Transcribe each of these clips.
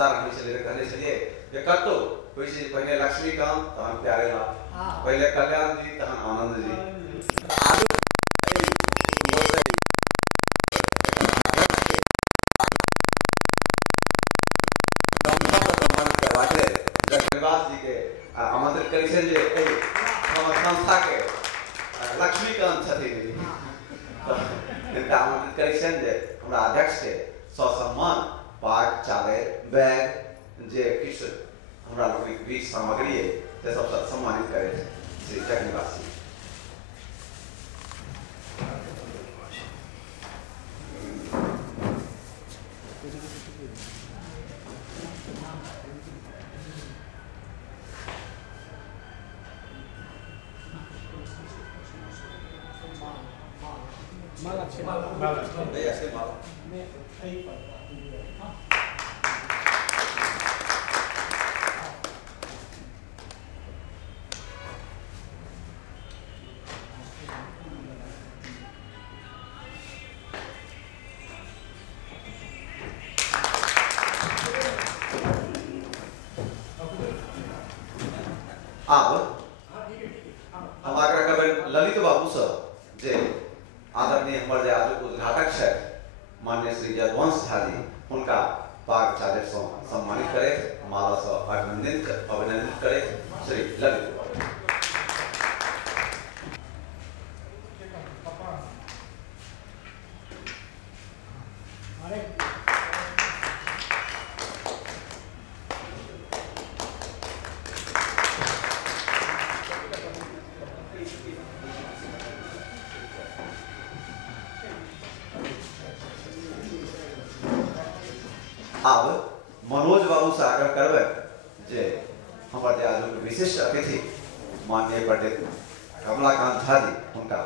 संसार हम चले कहने चलिए ये कर तो कोई चीज पहले लक्ष्मीकांत तहन प्यारे लाल पहले कल्याण जी तहन आनंद जी जगन्नाथ जी के आमंत्रित करी छे जे हमर संस्था के लक्ष्मीकांत छथिन इनका आमंत्रित करी छे जे हमरा अध्यक्ष के ससम्मान पाग चादर बैग जे किछु हमरा लोकनिक बीच सामग्री है से सबसे सम्मानित करे श्री जगन्नाथ जी अब हम आग्रह करबे ललित बाबू से जे आदरणीय हमर जे आज उद्घाटक है माननीय श्री जयवंश झा जी उनका पाग चादर से सम्मानित करे माला से अभिनंदित करे श्री ललित बाबू अब मनोज बाबू से आग्रह करबे जे हमर जे आज विशिष्ट अतिथि माननीय पंडित कमलाकांत झा जी उनका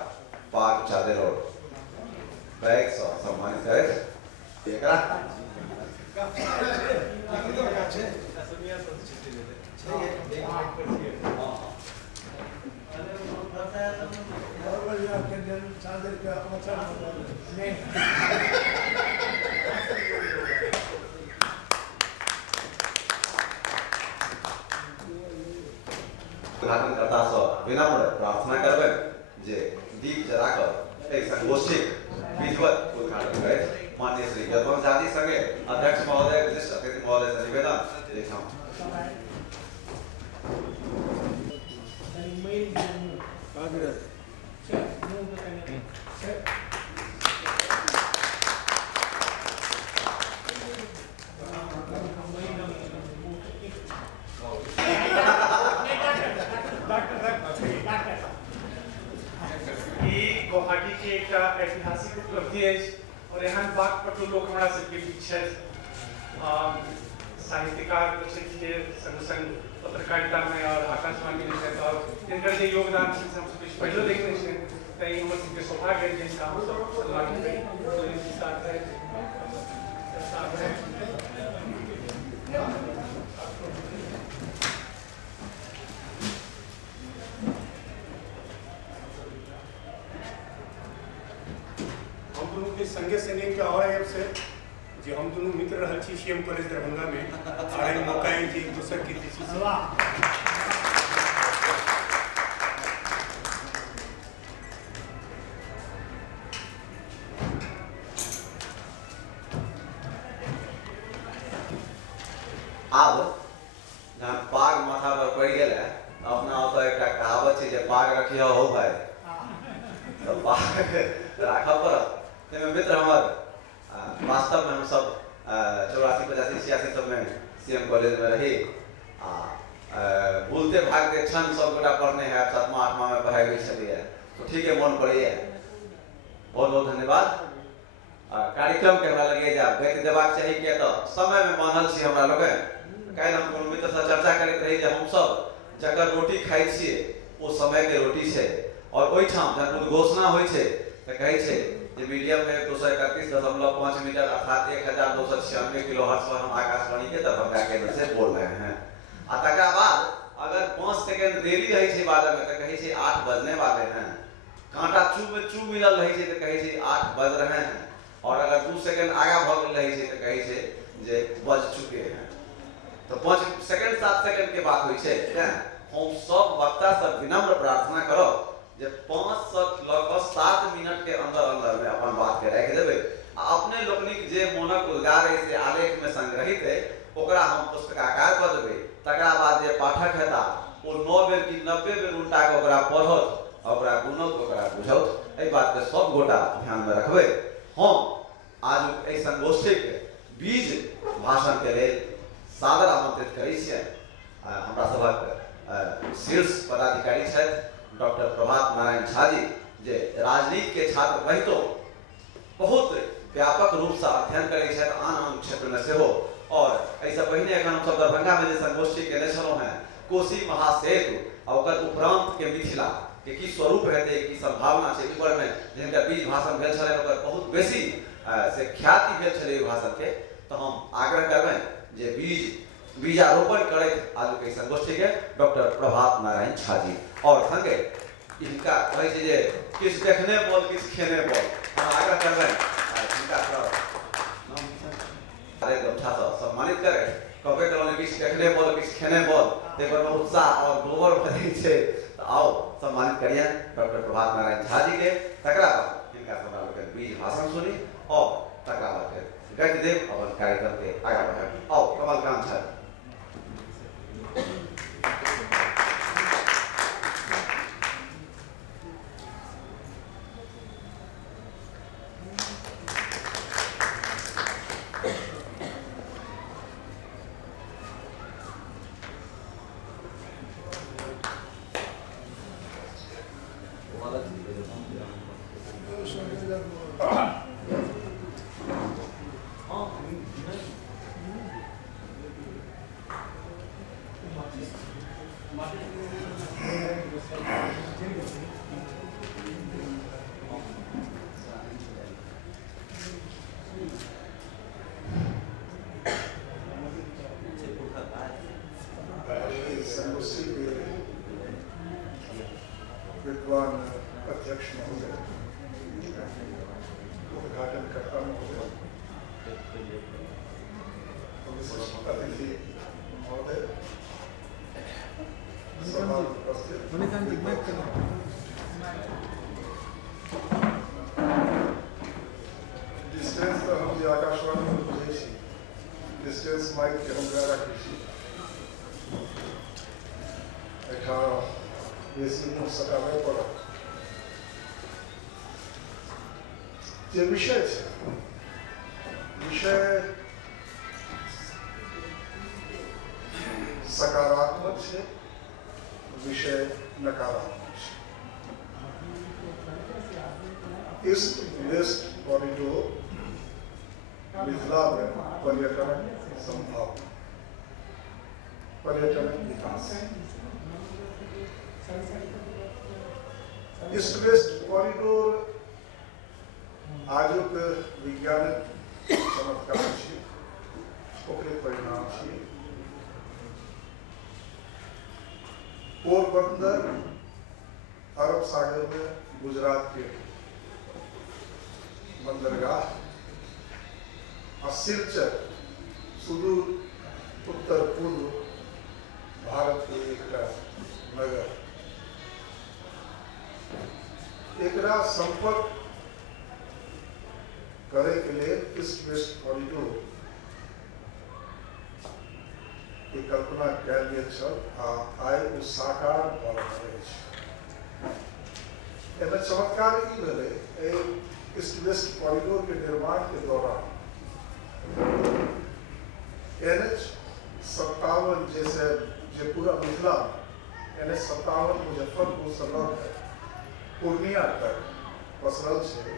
पाग चादर और बैग से सम्मानित करे एकरा उद्घाटनकर्ता से विनम्र प्रार्थना करबे जे दीप जलाकर एक संगोष्ठी विधिवत उद्घाटन करे माननीय श्री जयवंश झा जी संगे अध्यक्ष महोदय विशिष्ट अतिथि महोदय से निवेदन देखाऊं गुवाहाटी के एक ऐतिहासिक उपलब्धि है और यहाँ बात पटु लोग हमारा सबके बीच है साहित्यकार संग संग पत्रकारिता में और आकाशवाणी में और इनका जो योगदान से हम सब पहले देखने से कई उम्र के सौभाग्य जिनका हम सब सलाह करें तो इनकी साथ है संगे संगे के और ऐप से जो हम दोनों मित्र रहल छी सीएम कॉलेज दरभंगा में आरे मौका है जी दूसर की दिशा अब जहाँ पाग माथा पर पड़ गया अपना तो एक कहावत है जे पाग रखियो हो भाई तो पाग राखा पर मित्र हमार वास्तव में हम सब 84, 85, 86 सब में सीएम कॉलेज में रही भूलते भागते क्षण सब गोटा पढ़ने हैं 7वां 8वां में पढ़ाई हुई चलिए तो ठीक है मन पड़िए बहुत बहुत धन्यवाद कार्यक्रम के हमरा लगे जा गति देबाक चाहिए कि तो समय में बांधल छी हमरा लोग काल हम कोनो मित्र से चर्चा करैत रही जे हम सब जकर रोटी खाई छिए ओ समय के रोटी छे और ओइ ठाम जब उद्घोषणा होय छे त कहै छे जे मीडियम में 231.5 मीटर अर्थात 1296 किलोहर्ट्ज पर हम आकाशवाणी के दरभंगा केंद्र से बोल रहे हैं आ तकरा बाद अगर 5 सेकंड देरी रही छे बाद में त कहै छे 8 बजने वाले हैं कांटा चू में चू मिलल रही छे त कहै छे 8 बज रहे हैं और अगर 2 सेकंड आगा भ गेल रही छे त कहै छे जे बज चुके हैं तो 5 सेकंड 7 सेकंड के बात हुई छे हम सब वक्ता सब विनम्र प्रार्थना करो जे 5 से लगभग 7 मिनट के अंदर अंदर में अपन बात के रख देबे अपने लोकनिक जे मोनक उद्गार से आलेख में संग्रहित है ओकरा हम पुस्तकाकार कर देबे तकरा बाद जे पाठक हेता ओ 9 बेर की 90 बेर उल्टा के ओकरा पढ़त ओकरा गुणत ओकरा बुझत ए बात के सब गोटा ध्यान में रखबे हम आज ए संगोष्ठी के बीज भाषण के लिए सादर आमंत्रित करै छियै हमरा सभक शीर्ष पदाधिकारी छथि डॉक्टर प्रभात नारायण झा जी जे राजनीति के छात्र रहितो बहुत व्यापक रूप से अध्ययन करै छथि आन क्षेत्र में सेहो और ऐसा पहिने एखन हम सब दरभंगा में जे संगोष्ठी केने छलहुँ हैं कोसी महासेतु और ओकर उपरांत के मिथिला के की स्वरूप हेतै की संभावना छै ऊपर में जिनका बीज भाषण भेल छलै ओकर बहुत बेसी से ख्याति भेल छलै भाषण के तो हम आग्रह करबै जे बीजारोपण करैत आज के संगोष्ठी के डॉक्टर प्रभात नारायण झा जी और संगे इनका कहै छै जे किछ देखने बोल किछ खेने बोल हम आग्रह करबै इनका अरे गमछा से सम्मानित करे कहबे करो किछ देखने बोल किछ खेने बोल ते पर उत्साह और गोबर भरै छै तो आओ सम्मानित करिए डॉक्टर प्रभात नारायण झा जी के तकरा बाद इनका हमरा लोग बीज भाषण सुनी और तकरा बाद गति देव अपन कार्यक्रम के आगे बढ़े आओ कमलकांत झा विद्वान अध्यक्ष महोदय उद्घाटन करता महोदय अतिथि महोदय सभा उपस्थित डिस्टेंस तो हम जे आकाशवाणी में बुझे छी डिस्टेंस माइक के हम द्वारा कृषि बेसी मुँह सटावे पड़त जे विषय सकारात्मक है विषय नकारात्मक है ईस्ट वेस्ट कॉरिडोर मिथिला में पर्यटन संभावना पर्यटन विकास ईस्ट वेस्ट कॉरिडोर आजुक विज्ञानिक चमत्कार छै ओकरे परिणाम छै पोरबंदर अरब सागर में गुजरात के बंदरगाह और सिलचर सुदूर उत्तर पूर्व भारत के एक नगर एकरा संपर्क करे के लिए ईस्ट वेस्ट कॉरिडोर की कल्पना कयल गेल छल आ आइ ओ साकार भऽ रहल अछि एहिमे चमत्कार ई भेलै ईस्ट वेस्ट कॉरिडोर के निर्माण के दौरान NH57 जैसे जे पूरा मिथिला NH57 मुजफ्फरपुर से लऽ पूर्णिया तक पसरल छै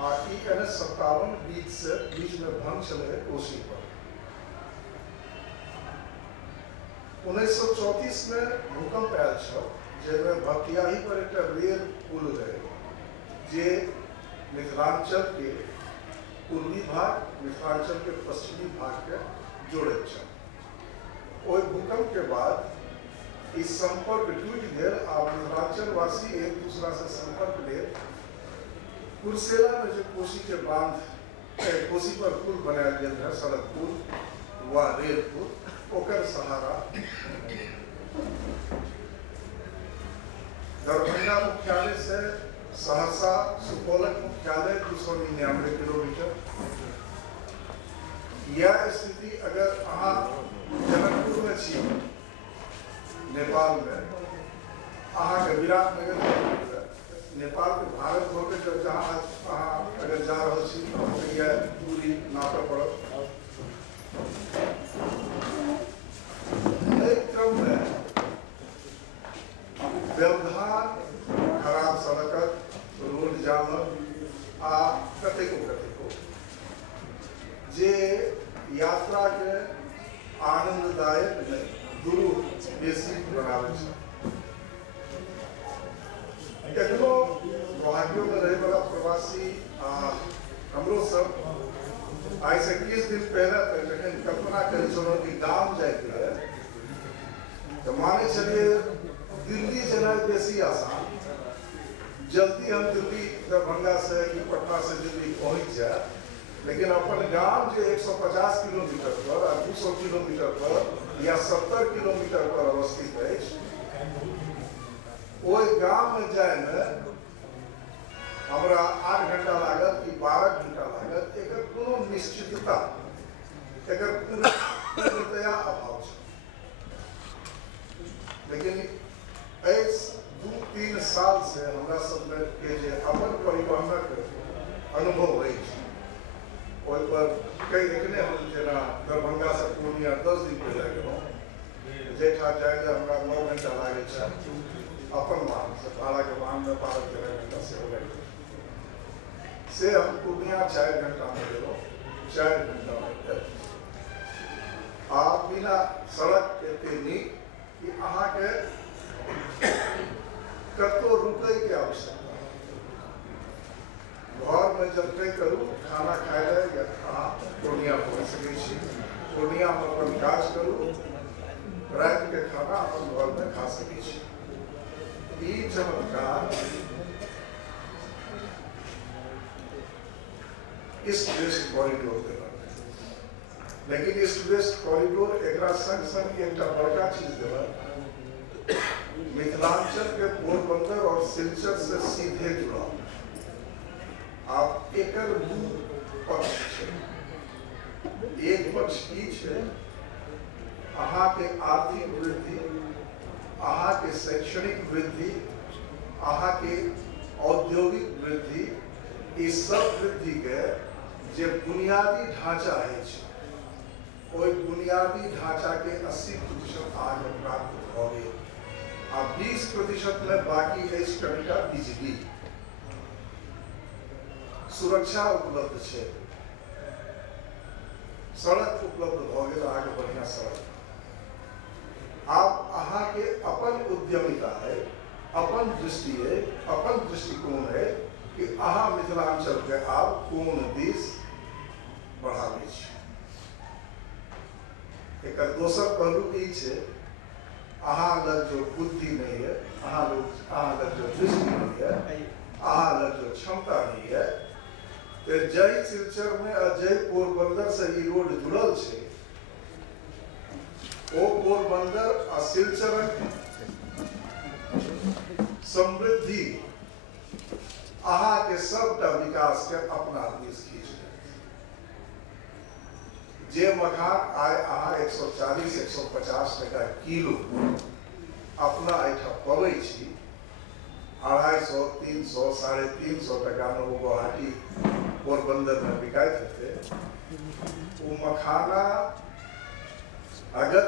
आ ई NH57 बीच में भंग चले कोसी पर 1934 में भूकंप आयल छल जाहिमे भपटियाही पर एक रेल पुल रहे जे मिथिलांचल के पूर्वी भाग मिथिलांचल के पश्चिमी भाग के जोड़ैत छल ओहि भूकंप के बाद इस संपर्क टूट गया आ मिथिलांचल वासी एक दूसरा से संपर्क ले कुर्सेला में जो कोसी के बांध कोसी पर पुल बनाया गया था सड़क पुल व रेल पुल ओकर सहारा दरभंगा मुख्यालय से सहरसा सुपौलक मुख्यालय 299 किलोमीटर। यह स्थिति अगर अहाँ जनकपुर में छी नेपाल में, अहाँ के विराटनगर नेपाल के भारत होकर जहाँ अहाँ अगर जा रहा छी तो यह दूरी नापे पड़त। क्रम में व्यवधान, खराब सड़क, रोड जाम आ कतेको जे यात्रा के आनंददायक दुरूह बेसी बनावे छै। कखनो गुवाहाटियों में रहे वाला प्रवासी हमरो सब आज से 20 दिन पहले तक कल्पना करे छलो कि गांव जाके तो माने चलिए दिल्ली जाना बेसी आसान, जल्दी हम दिल्ली दरभंगा से कि पटना से दिल्ली पहुंच जाए, लेकिन अपन गांव जो 150 किलोमीटर पर और 200 किलोमीटर पर या 70 किलोमीटर पर अवस्थित है, वो गांव में जाए में हमरा 8 घंटा लागत कि 12 घंटा लागत, एक कोनो निश्चितता, एक पूर्णतया अभाव है। लेकिन इस 2-3 साल से हमरा सब के जे अपन परिवहनक अनुभव है, ओहि पर कई एकने हम जेना दरभंगा से पूर्णिया 10 दिन पहले गेलहुँ, जेठा जाए हमरा 9 घंटा लागे छै, अपन वाहन से भाड़ा के वाहन में 12-13 घंटा से हो गए से हम पूर्णिया 4 घंटा में गेलहुँ, 4 घंटा में आप बिना सड़क एते नीक कि अहाँ के कतो रुकै के आवश्यकता। घर में जब तय करूँ खाना खाए या अहाँ पूर्णिया पहुँच सकै छी, पूर्णिया में अपन काज करूँ, रात के खाना अपन घर में खा सकै छी। ई चमत्कार ईस्ट वेस्ट कॉरिडोर के बारे, लेकिन ईस्ट वेस्ट कॉरिडोर एक संग संग एक बड़का चीज देलक, मिथिलांचल के पोरबंदर और सिलचर से सीधे जुड़ा। आप एक दू पक्ष है, एक पक्ष ई है अहाँ के आर्थिक वृद्धि, अहाँ के शैक्षणिक वृद्धि, अहाँ के औद्योगिक वृद्धि, इस सब वृद्धि के जे बुनियादी ढांचा है, ओई बुनियादी ढांचा के 80% आज प्राप्त हो गए, आ 20% में बाकी है कनिका बिजली, सुरक्षा उपलब्ध है, सड़क उपलब्ध हो गए, आगे बढ़िया सड़क। आप अहाँ के अपन उद्यमिता है, अपन दृष्टि है, अपन दृष्टिकोण है कि अहाँ मिथिलांचल के आप कोन दिस बढ़ावे छी। एक दोसर पहलू ई है, अहाँ लग जो बुद्धि नहीं है, अहाँ लग जो दृष्टि नहीं है, अहाँ लग जो क्षमता नहीं है, तो जय सिलचर में और जय पोरबंदर से ई रोड जुड़ल है, ओ पोरबंदर और सिलचर समृद्धि अहाँ के सबटा विकास के अपना दिस खींच जे मखान आय अहाँ 140-150 टका किलो अपना एठा पबै छी, 250, 300, 350 टका में वो गुवाहाटी पोरबंदर में बिकाइत हेतै, वो मखाना अगर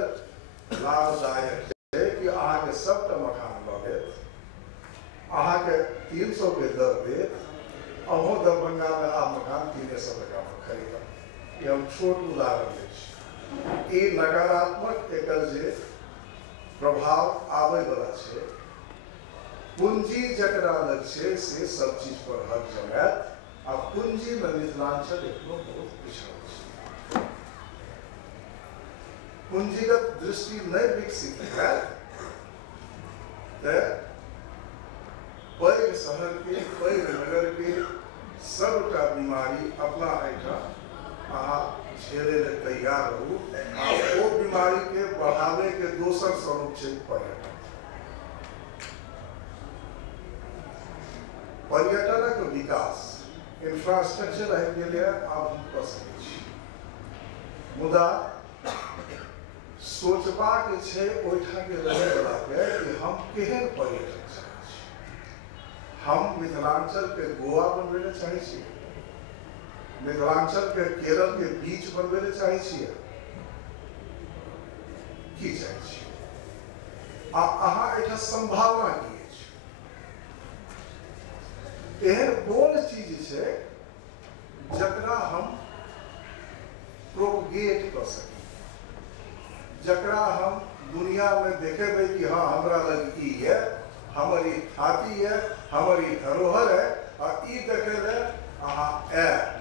लाभदायक है कि अहाँ के सबटा मखान लऽ लेत, अहाँ के 300 के दर देत, अहूँ दरभंगा में आप मकान 300 टका में खरीदब। ये हम छोट उदाहरण दै, नकारात्मक एक जे प्रभाव आबै वाला है, पूंजी जकरा लग है से सब चीज पर हक जमात, आ पूंजी में मिथिलांचल एखनो बहुत पिछड़ल है, पूंजीगत दृष्टि नहीं विकसित है, पैघ शहर के पैघ नगर के सबटा बीमारी अपना एठा अहाँ झेले तैयार रहू, आ ओ बीमारी के बढ़ावे के दोसर स्वरूप है पर्यटन। पर्यटनक विकास इंफ्रास्ट्रक्चर आबि गेलै, आब हम कऽ सकै छी, मुदा सोचबाक छै ओहिठाम के रहैवला के कि हम केहन पर्यटन चाहै छी। हम मिथिलांचल के गोवा बनबै लए चाहै छी, मिथिलांचल के केरल के बीच बनबै लए चाहै छियै, की चाहै छी? आ अहाँ एहिठाम संभावना की अछि? एहन कोन चीज छै जकरा हम प्रोपगेट कर सकी, जकरा हम दुनिया में देखेबै कि हाँ हमरा लग ई है, हमर ई थाती है, हमर ई धरोहर है, आ ई देखे ले अहाँ आयब